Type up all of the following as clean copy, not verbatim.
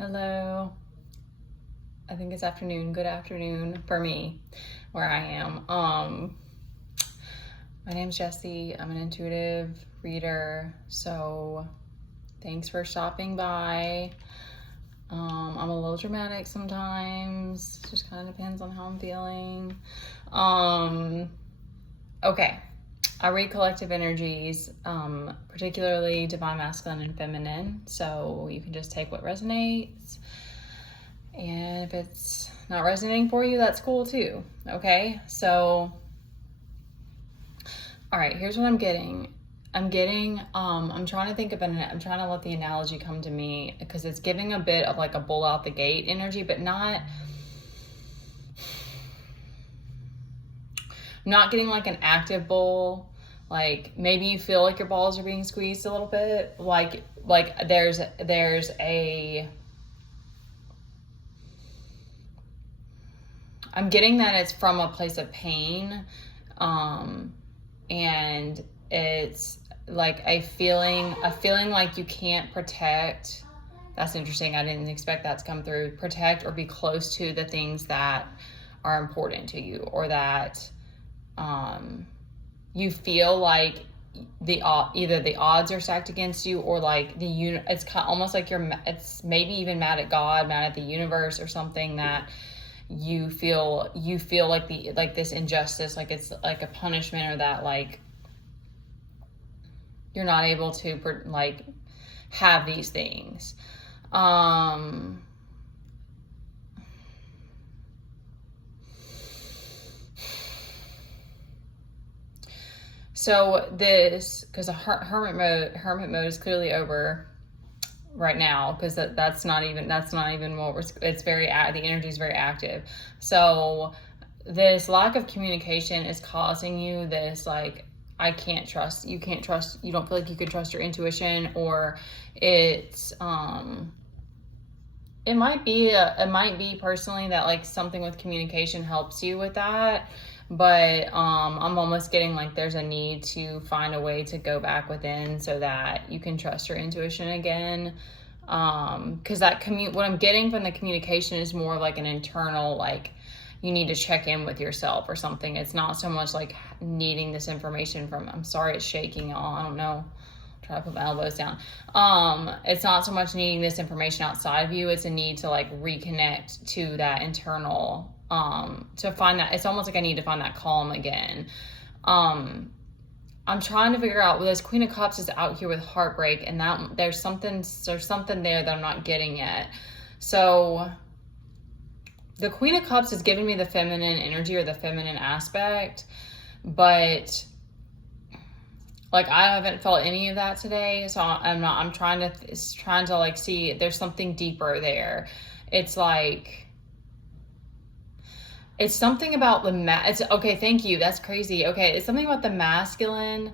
Hello. I think it's afternoon. Good afternoon for me, where I am. My name's Jessie. I'm an intuitive reader. So thanks for stopping by. I'm a little dramatic sometimes. Just kind of depends on how I'm feeling. Okay. I read collective energies, particularly divine masculine and feminine. So you can just take what resonates. And if it's not resonating for you, that's cool too. Okay. So, all right, here's what I'm getting. I'm trying to think of I'm trying to let the analogy come to me because it's giving a bit of like a bull out the gate energy, but not getting like an active bull. Like maybe you feel like your balls are being squeezed a little bit. Like there's a, I'm getting that it's from a place of pain. And it's like a feeling like you can't protect. That's interesting. I didn't expect that to come through. Protect or be close to the things that are important to you, or that you feel like either the odds are stacked against you, or like it's kind of almost like it's maybe even mad at God, mad at the universe or something, that you feel like this injustice, like it's like a punishment, or that like you're not able to like have these things. So this, because the hermit mode is clearly over right now, because that's not even what it's very the energy is very active. So this lack of communication is causing you this like, you don't feel like you can trust your intuition, or it might be personally that like something with communication helps you with that. But I'm almost getting like there's a need to find a way to go back within so that you can trust your intuition again. Because what I'm getting from the communication is more like an internal, like you need to check in with yourself or something. It's not so much like needing this information from, I'm sorry, it's shaking, y'all. I don't know. Try to put my elbows down. It's not so much needing this information outside of you. It's a need to like reconnect to that internal, to find that. It's almost like I need to find that calm again. I'm trying to figure out, this Queen of Cups is out here with heartbreak, and that there's something there that I'm not getting yet. So the Queen of Cups is giving me the feminine energy or the feminine aspect, but like I haven't felt any of that today. So I'm trying to like see there's something deeper there. It's like, it's something about it's okay. Thank you. That's crazy. Okay. It's something about the masculine.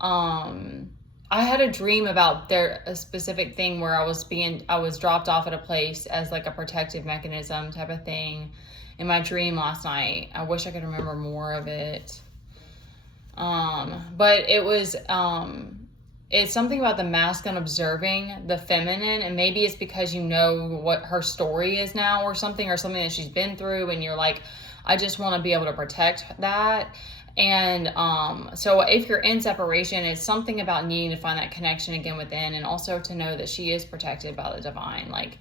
I had a dream about a specific thing where I was dropped off at a place as like a protective mechanism type of thing in my dream last night. I wish I could remember more of it. But it was, it's something about the masculine observing the feminine, and maybe it's because you know what her story is now or something that she's been through, and you're like, I just want to be able to protect that. And so if you're in separation, it's something about needing to find that connection again within, and also to know that she is protected by the divine. Like,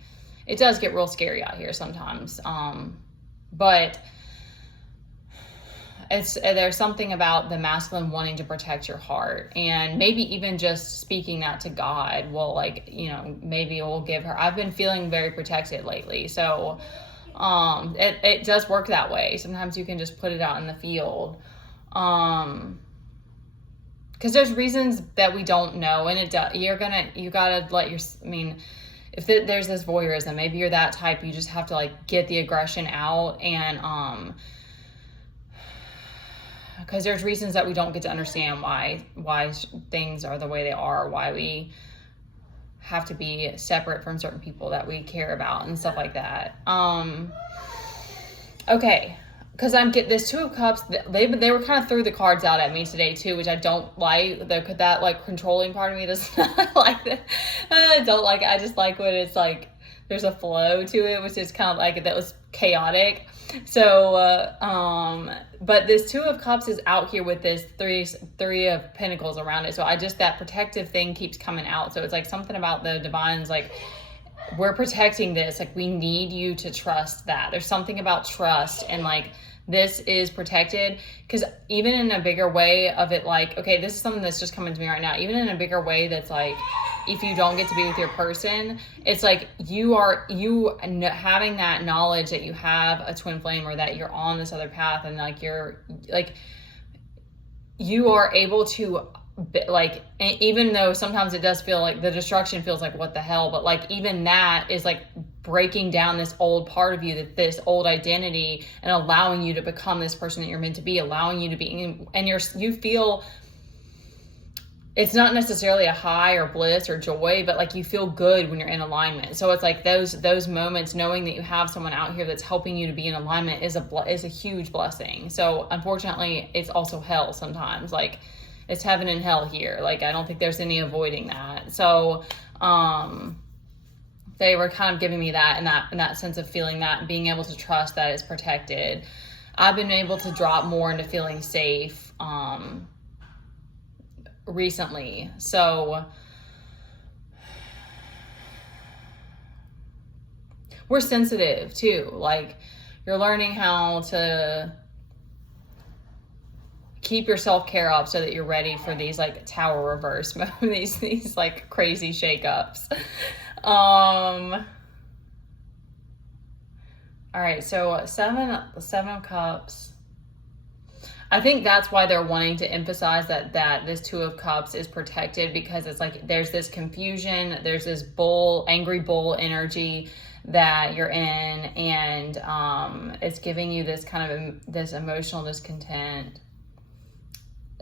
it does get real scary out here sometimes, but there's something about the masculine wanting to protect your heart, and maybe even just speaking that to God will, like, maybe it will give her. I've been feeling very protected lately, so it does work that way. Sometimes you can just put it out in the field, because there's reasons that we don't know, and you gotta let if there's this voyeurism, maybe you're that type, you just have to like get the aggression out, and because there's reasons that we don't get to understand why things are the way they are, why we have to be separate from certain people that we care about and stuff like that. Okay, because this Two of Cups, they were kind of threw the cards out at me today too, which I don't like. That like controlling part of me does not like that. I don't like it. I just like when it's like there's a flow to it, which is kind of like, that was chaotic. So, but this Two of Cups is out here with this three of Pentacles around it. So that protective thing keeps coming out. So it's like something about the divine's like, we're protecting this. Like, we need you to trust that. There's something about trust, and like, this is protected, because even in a bigger way of it, like, okay, this is something that's just coming to me right now. Even in a bigger way, that's like, if you don't get to be with your person, it's like having that knowledge that you have a twin flame, or that you're on this other path, and like you are able to, like, even though sometimes it does feel like the destruction feels like, what the hell, but like, even that is like breaking down this old part of you, that this old identity, and allowing you to become this person that you're meant to be, allowing you to be, and you feel, it's not necessarily a high or bliss or joy, but like, you feel good when you're in alignment. So it's like those moments, knowing that you have someone out here that's helping you to be in alignment is a huge blessing. So unfortunately, it's also hell sometimes. Like, it's heaven and hell here. Like, I don't think there's any avoiding that. So, they were kind of giving me that, and that sense of feeling that, and being able to trust that it's protected. I've been able to drop more into feeling safe, recently. So we're sensitive too. Like, you're learning how to keep your self-care up so that you're ready for these like tower reverse these like crazy shakeups. All right, so seven of Cups. I think that's why they're wanting to emphasize that this Two of Cups is protected, because it's like, there's this confusion, there's this angry bull energy that you're in, and it's giving you this kind of this emotional discontent.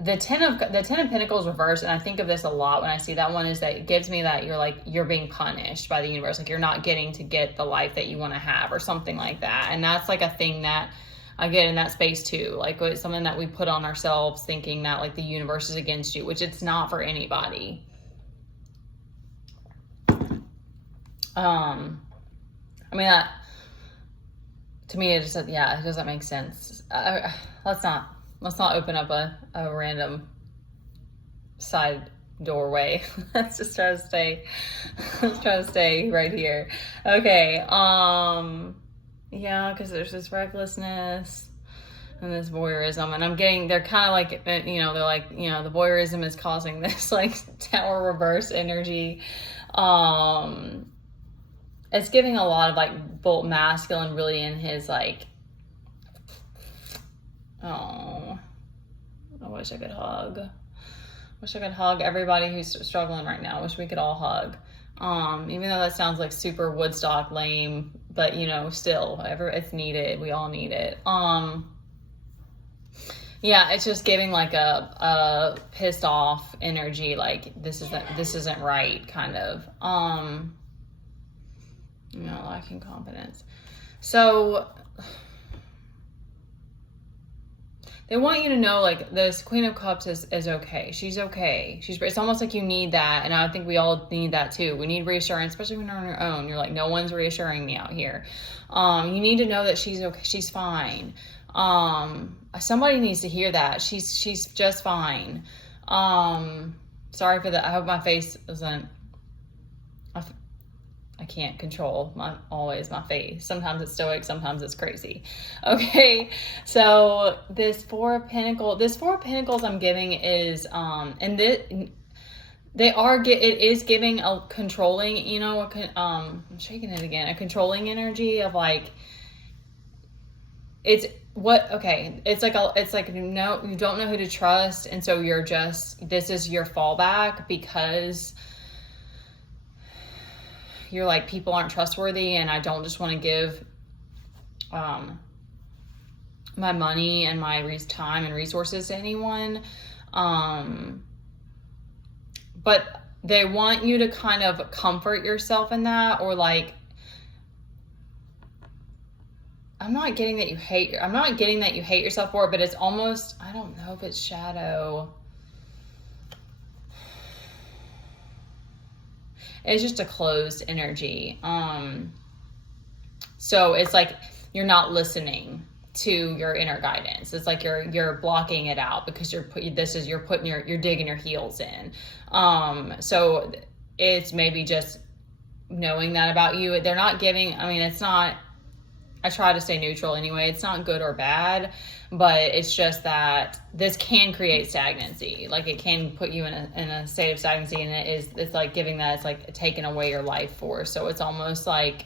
The Ten of Pentacles reversed, and I think of this a lot when I see that one, is that it gives me that you're being punished by the universe, like, you're not getting to get the life that you want to have, or something like that. And that's like a thing that I get in that space too. Like, it's something that we put on ourselves, thinking that like the universe is against you, which it's not for anybody. I mean, that, to me, it just, yeah, it doesn't make sense. Let's not open up a random side doorway. Let's try to stay right here. Okay. Yeah, because there's this recklessness and this voyeurism, and they're kind of like, they're like, the voyeurism is causing this like tower reverse energy. It's giving a lot of like both masculine, really in his like, oh, I wish I could hug. Wish I could hug everybody who's struggling right now. Wish we could all hug. Even though that sounds like super Woodstock lame, but still, it's needed. We all need it. Yeah, it's just giving like a pissed off energy, like this isn't right, kind of. Lacking confidence. So they want you to know, like, this Queen of Cups is okay. She's okay. It's almost like you need that, and I think we all need that too. We need reassurance, especially when you're on your own. You're like, no one's reassuring me out here. You need to know that she's okay. She's fine. Somebody needs to hear that. She's just fine. Sorry for that. I hope my face isn't. I can't control my face. Sometimes it's stoic, sometimes it's crazy. Okay, so this Four of Pentacles I'm getting is, and it is giving a controlling, I'm shaking it again, a controlling energy of like, it's like you don't know who to trust, and so this is your fallback, because you're like, people aren't trustworthy, and I don't just want to give my money and my time and resources to anyone. But they want you to kind of comfort yourself in that, or like, I'm not getting that you hate yourself for it, but it's almost, I don't know if it's shadow. it's just a closed energy. So it's like you're not listening to your inner guidance. It's like you're blocking it out because you're digging your heels in. So it's maybe just knowing that about you. They're not giving, I mean, it's not, I try to stay neutral anyway. It's not good or bad, but it's just that this can create stagnancy. Like it can put you in a state of stagnancy, and it's like giving that, it's like taking away your life force. So it's almost like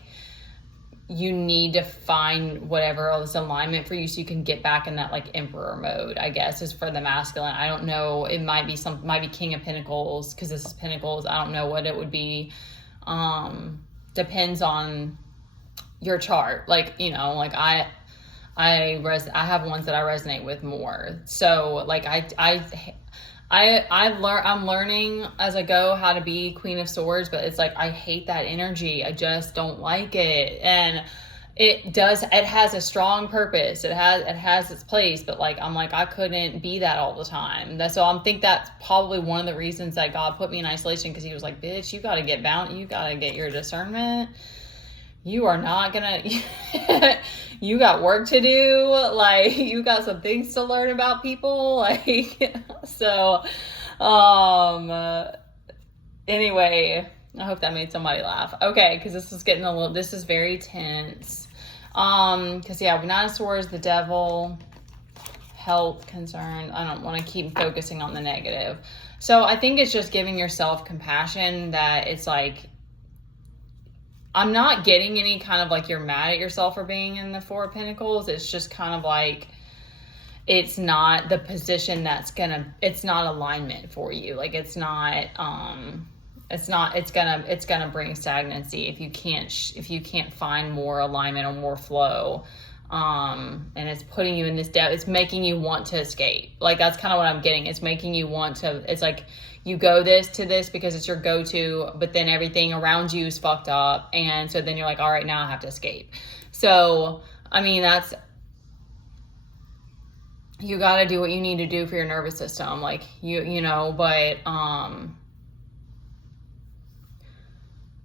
you need to find whatever this alignment for you so you can get back in that like emperor mode, I guess, is for the masculine. I don't know. It might be King of Pentacles, because this is Pentacles. I don't know what it would be. Depends on your chart. Like, you know, like I have ones that I resonate with more. So like I'm learning as I go how to be Queen of Swords, but it's like I hate that energy. I just don't like it. And it has a strong purpose. It has its place, but like I'm like I couldn't be that all the time. So I think that's probably one of the reasons that God put me in isolation, because he was like, bitch, you gotta get your discernment. You are not gonna, you got work to do. Like, you got some things to learn about people. Like, so, anyway, I hope that made somebody laugh. Okay, because this is very tense. Because yeah, Nine of Swords, the Devil, health concern. I don't want to keep focusing on the negative. So I think it's just giving yourself compassion, that it's like, I'm not getting any kind of like you're mad at yourself for being in the Four of Pentacles. It's just kind of like, it's not the position it's not alignment for you. Like it's gonna bring stagnancy if you can't find more alignment or more flow. And it's putting you in this depth. It's making you want to escape. Like that's kind of what I'm getting. It's making you want to, it's like, you go to this because it's your go-to, but then everything around you is fucked up. And so then you're like, all right, now I have to escape. So, I mean, you got to do what you need to do for your nervous system. Like you know, but,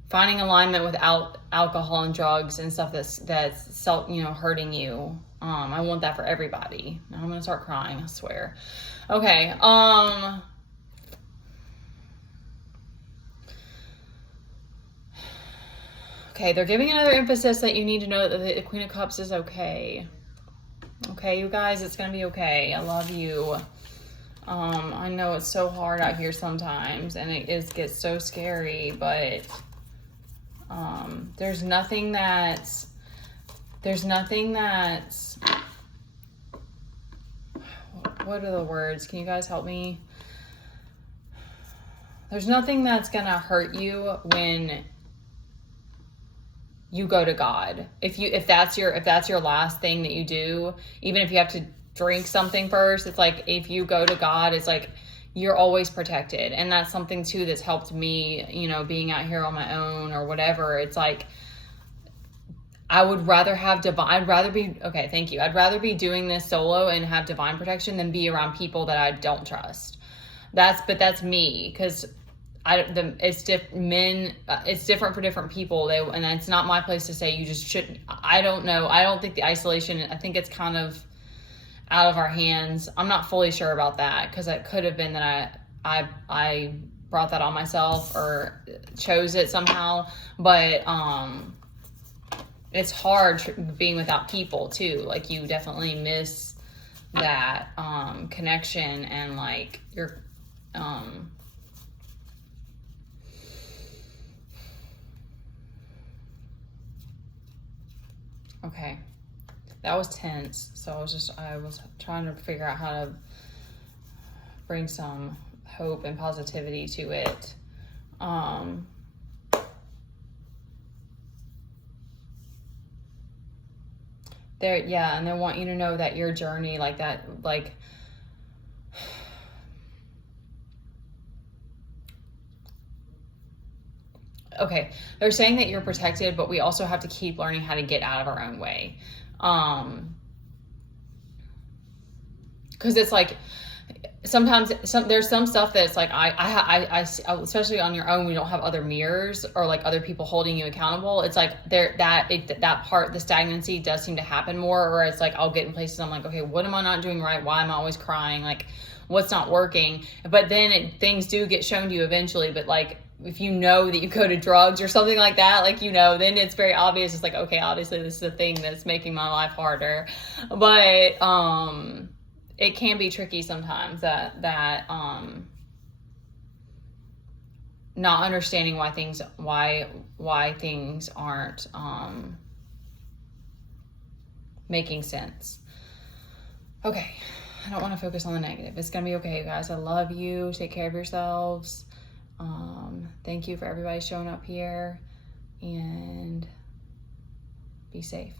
finding alignment without alcohol and drugs and stuff that's hurting you. I want that for everybody. Now I'm going to start crying, I swear. Okay. Okay, they're giving another emphasis that you need to know that the Queen of Cups is okay. Okay, you guys, it's going to be okay. I love you. I know it's so hard out here sometimes, and it gets so scary, but there's nothing that's what are the words? Can you guys help me? There's nothing that's going to hurt you when you go to God. If that's your last thing that you do, even if you have to drink something first, it's like, if you go to God, it's like you're always protected. And that's something too that's helped me, you know, being out here on my own or whatever. It's like, I'd rather be doing this solo and have divine protection than be around people that I don't trust. That's me, because it's different for different people. And it's not my place to say you just shouldn't. I don't know. I don't think the isolation, I think it's kind of out of our hands. I'm not fully sure about that, because it could have been that I brought that on myself or chose it somehow. But it's hard being without people too. Like you definitely miss that connection and like your okay, that was tense. So I was trying to figure out how to bring some hope and positivity to it. And they want you to know that your journey, like that, like, okay, they're saying that you're protected, but we also have to keep learning how to get out of our own way. Because it's like, sometimes there's some stuff that's like I especially on your own, we don't have other mirrors or like other people holding you accountable. It's like that part, the stagnancy does seem to happen more, or it's like I'll get in places I'm like, okay, what am I not doing right? Why am I always crying? Like, what's not working? But then things do get shown to you eventually. But like, if you know that you go to drugs or something like that, like, then it's very obvious. It's like, okay, obviously this is a thing that's making my life harder. But it can be tricky sometimes that not understanding why things aren't making sense. Okay, I don't want to focus on the negative. It's gonna be okay, you guys. I love you. Take care of yourselves. Thank you for everybody showing up here, and be safe.